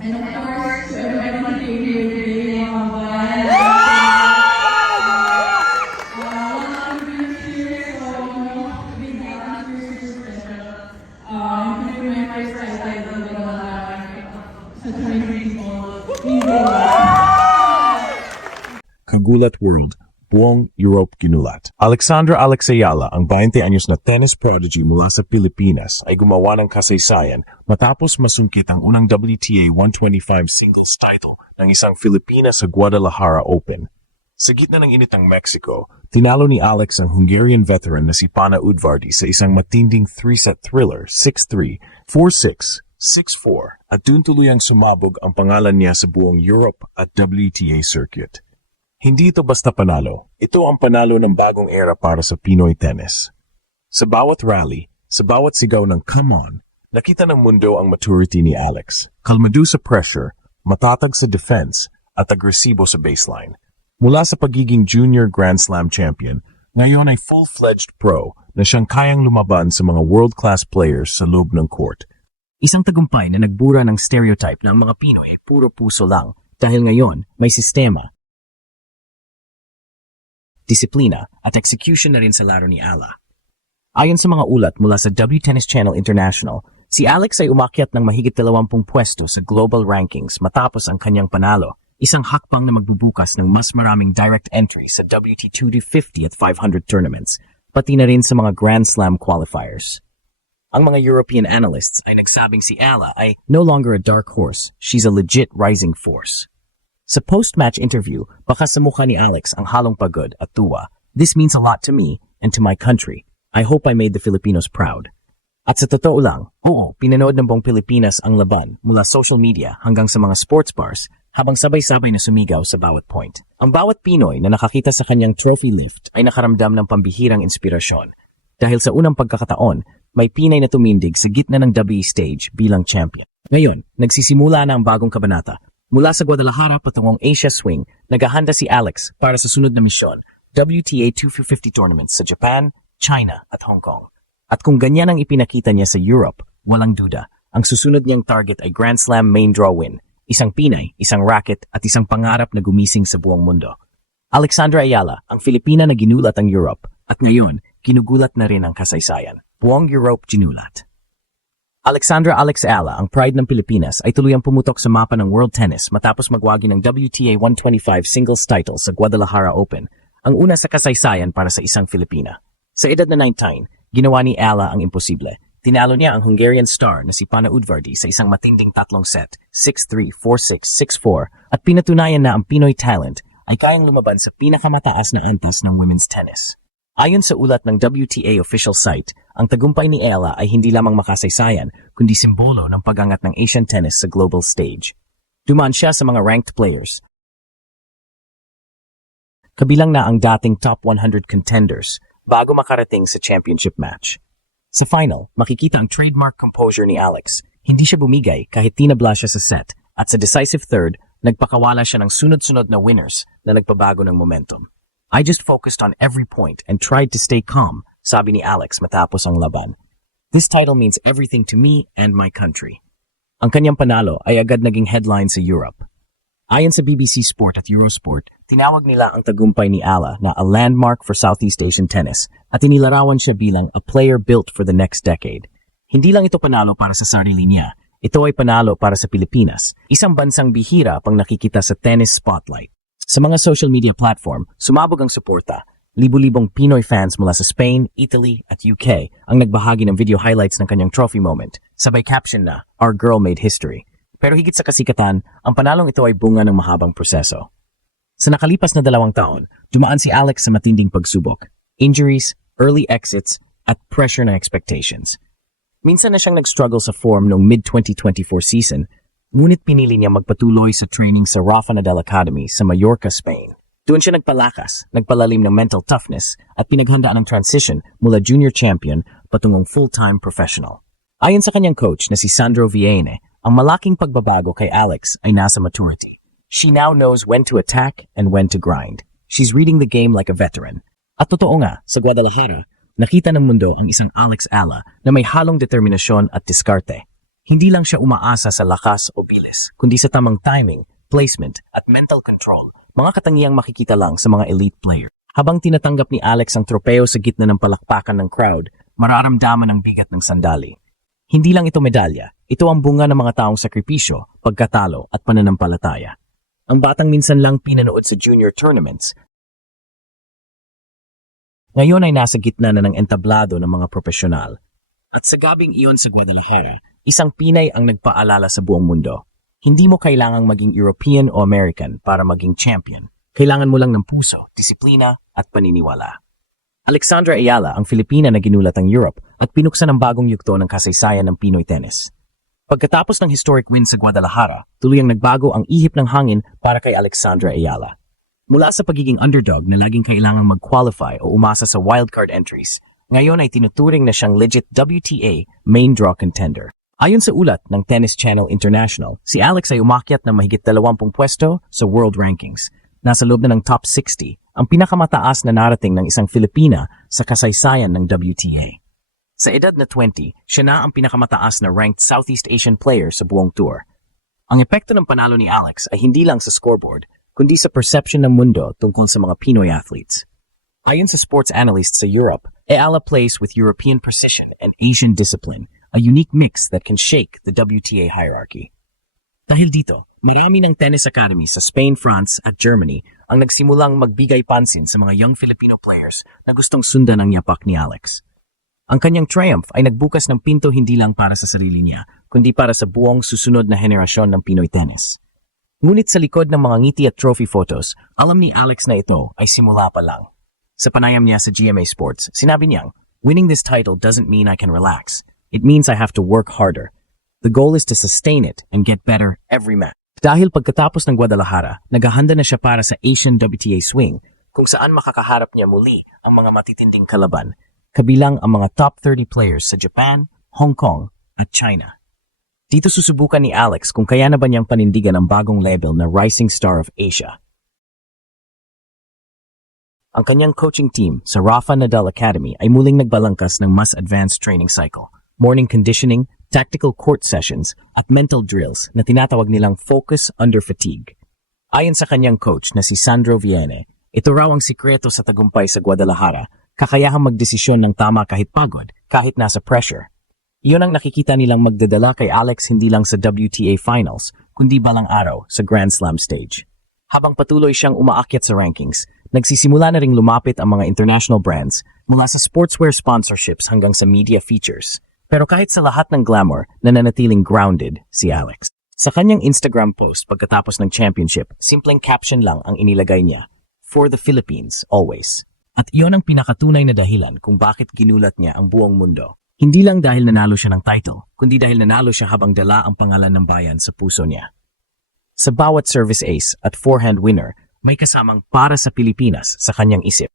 And of course, to everybody who came here today, mga kabayan. One of you here, so big atmosphere is special. Ito yung my first title na sa 20 Kagulat World, buong Europe ginulat. Alexandra Alexayala, ang 20 anyos na tennis prodigy mula sa Pilipinas, ay gumawa ng kasaysayan matapos masungkit ang unang WTA 125 singles title ng isang Filipina sa Guadalajara Open. Sa gitna ng initang Mexico, tinalo ni Alex ang Hungarian veteran na si Pana Udvardy sa isang matinding 3-set thriller 6-3, 4-6, 6-4 at dun tuluyang sumabog ang pangalan niya sa buong Europe at WTA circuit. Hindi ito basta panalo. Ito ang panalo ng bagong era para sa Pinoy tennis. Sa bawat rally, sa bawat sigaw ng come on, nakita ng mundo ang maturity ni Alex. Kalmado sa pressure, matatag sa defense, at agresibo sa baseline. Mula sa pagiging junior Grand Slam champion, ngayon ay full-fledged pro na siyang kayang lumaban sa mga world-class players sa loob ng court. Isang tagumpay na nagbura ng stereotype na ang mga Pinoy puro puso lang dahil ngayon may sistema, disiplina at execution na rin sa laro ni Ala. Ayon sa mga ulat mula sa W Tennis Channel International, si Alex ay umakyat ng mahigit 20 pwesto sa global rankings matapos ang kanyang panalo, isang hakbang na magbubukas ng mas maraming direct entry sa WT 250 at 500 tournaments, pati na rin sa mga Grand Slam qualifiers. Ang mga European analysts ay nagsabing si Ala ay no longer a dark horse, she's a legit rising force. Sa post-match interview, baka sa mukha ni Alex ang halong pagod at tuwa. This means a lot to me and to my country. I hope I made the Filipinos proud. At sa totoo lang, oo, pinanood ng buong Pilipinas ang laban mula social media hanggang sa mga sports bars habang sabay-sabay na sumigaw sa bawat point. Ang bawat Pinoy na nakakita sa kanyang trophy lift ay nakaramdam ng pambihirang inspirasyon. Dahil sa unang pagkakataon, may Pinay na tumindig sa gitna ng WE stage bilang champion. Ngayon, nagsisimula na ang bagong kabanata. Mula sa Guadalajara patungong Asia Swing, naghahanda si Alex para sa sunod na misyon, WTA 250 tournaments sa Japan, China at Hong Kong. At kung ganyan ang ipinakita niya sa Europe, walang duda, ang susunod niyang target ay Grand Slam main draw win, isang Pinay, isang racket at isang pangarap na gumising sa buong mundo. Alexandra Ayala, ang Filipina na ginulat ang Europe, at ngayon, ginugulat na rin ang kasaysayan. Buong Europe ginulat. Alexandra Alexayala, ang pride ng Pilipinas, ay tuluyang pumutok sa mapa ng world tennis matapos magwagi ng WTA 125 singles title sa Guadalajara Open, ang una sa kasaysayan para sa isang Filipina. Sa edad na 19, ginawa ni Ala ang imposible. Tinalo niya ang Hungarian star na si Pana Udvardy sa isang matinding tatlong set, 6-3, 4-6, 6-4, at pinatunayan na ang Pinoy talent ay kayang lumaban sa pinakamataas na antas ng women's tennis. Ayon sa ulat ng WTA official site, ang tagumpay ni Ella ay hindi lamang makasaysayan, kundi simbolo ng pag-angat ng Asian tennis sa global stage. Dumaan siya sa mga ranked players. Kabilang na ang dating top 100 contenders bago makarating sa championship match. Sa final, makikita ang trademark composure ni Alex. Hindi siya bumigay kahit tinabla siya sa set, at sa decisive third, nagpakawala siya ng sunod-sunod na winners na nagpabago ng momentum. I just focused on every point and tried to stay calm, sabi ni Alex matapos ang laban. This title means everything to me and my country. Ang kanyang panalo ay agad naging headline sa Europe. Ayon sa BBC Sport at Eurosport, tinawag nila ang tagumpay ni Ala na a landmark for Southeast Asian tennis at inilarawan siya bilang a player built for the next decade. Hindi lang ito panalo para sa sarili niya, ito ay panalo para sa Pilipinas, isang bansang bihira pang nakikita sa tennis spotlight. Sa mga social media platform, sumabog ang suporta. Libu-libong Pinoy fans mula sa Spain, Italy at UK ang nagbahagi ng video highlights ng kanyang trophy moment. Sabay caption na, "Our girl made history." Pero higit sa kasikatan, ang panalong ito ay bunga ng mahabang proseso. Sa nakalipas na 2 taon, dumaan si Alex sa matinding pagsubok. Injuries, early exits, at pressure na expectations. Minsan na siyang nag-struggle sa form noong mid-2024 season, ngunit pinili niya magpatuloy sa training sa Rafa Nadal Academy sa Mallorca, Spain. Doon siya nagpalakas, nagpalalim ng mental toughness at pinaghandaan ng transition mula junior champion patungong full-time professional. Ayon sa kanyang coach na si Sandro Viene, ang malaking pagbabago kay Alex ay nasa maturity. She now knows when to attack and when to grind. She's reading the game like a veteran. At totoo nga, sa Guadalajara, nakita ng mundo ang isang Alex Ala na may halong determinasyon at diskarte. Hindi lang siya umaasa sa lakas o bilis, kundi sa tamang timing, placement, at mental control, mga katangiang makikita lang sa mga elite player. Habang tinatanggap ni Alex ang tropeo sa gitna ng palakpakan ng crowd, mararamdaman ang bigat ng sandali. Hindi lang ito medalya, ito ang bunga ng mga taong sakripisyo, pagkatalo at pananampalataya. Ang batang minsan lang pinanood sa junior tournaments, ngayon ay nasa gitna na ng entablado ng mga profesional. At sa gabing iyon sa Guadalajara, isang Pinay ang nagpaalala sa buong mundo. Hindi mo kailangang maging European o American para maging champion. Kailangan mo lang ng puso, disiplina at paniniwala. Alexandra Ayala ang Filipina na ginulat ang Europe at pinuksan ang bagong yugto ng kasaysayan ng Pinoy tennis. Pagkatapos ng historic win sa Guadalajara, tuluyang nagbago ang ihip ng hangin para kay Alexandra Ayala. Mula sa pagiging underdog na laging kailangang mag-qualify o umasa sa wildcard entries, ngayon ay tinuturing na siyang legit WTA main draw contender. Ayon sa ulat ng Tennis Channel International, si Alex ay umakyat ng mahigit 20 pwesto sa world rankings. Nasa loob na ng top 60, ang pinakamataas na narating ng isang Filipina sa kasaysayan ng WTA. Sa edad na 20, siya na ang pinakamataas na ranked Southeast Asian player sa buong tour. Ang epekto ng panalo ni Alex ay hindi lang sa scoreboard, kundi sa perception ng mundo tungkol sa mga Pinoy athletes. Ayon sa sports analysts sa Europe, Ayala plays with European precision and Asian discipline, a unique mix that can shake the WTA hierarchy. Dahil dito, marami ng tennis academy sa Spain, France at Germany ang nagsimulang magbigay pansin sa mga young Filipino players na gustong sundan ang yapak ni Alex. Ang kanyang triumph ay nagbukas ng pinto hindi lang para sa sarili niya, kundi para sa buong susunod na henerasyon ng Pinoy tennis. Ngunit sa likod ng mga ngiti at trophy photos, alam ni Alex na ito ay simula pa lang. Sa panayam niya sa GMA Sports, sinabi niyang, "Winning this title doesn't mean I can relax. It means I have to work harder. The goal is to sustain it and get better every match." Dahil pagkatapos ng Guadalajara, naghahanda na siya para sa Asian WTA swing, kung saan makakaharap niya muli ang mga matitinding kalaban, kabilang ang mga top 30 players sa Japan, Hong Kong at China. Dito susubukan ni Alex kung kaya na ba niyang panindigan ang bagong label na Rising Star of Asia. Ang kanyang coaching team sa Rafa Nadal Academy ay muling nagbalangkas ng mas advanced training cycle, morning conditioning, tactical court sessions, at mental drills na tinatawag nilang focus under fatigue. Ayon sa kanyang coach na si Sandro Viene, ito raw ang sikreto sa tagumpay sa Guadalajara, kakayahang magdesisyon ng tama kahit pagod, kahit nasa pressure. Iyon ang nakikita nilang magdadala kay Alex hindi lang sa WTA Finals, kundi balang araw sa Grand Slam stage. Habang patuloy siyang umaakyat sa rankings, nagsisimula na ring lumapit ang mga international brands mula sa sportswear sponsorships hanggang sa media features. Pero kahit sa lahat ng glamour, nananatiling grounded si Alex. Sa kanyang Instagram post pagkatapos ng championship, simpleng caption lang ang inilagay niya, "For the Philippines, always." At iyon ang pinakatunay na dahilan kung bakit ginulat niya ang buong mundo. Hindi lang dahil nanalo siya ng title, kundi dahil nanalo siya habang dala ang pangalan ng bayan sa puso niya. Sa bawat service ace at forehand winner, may kasamang para sa Pilipinas sa kanyang isip.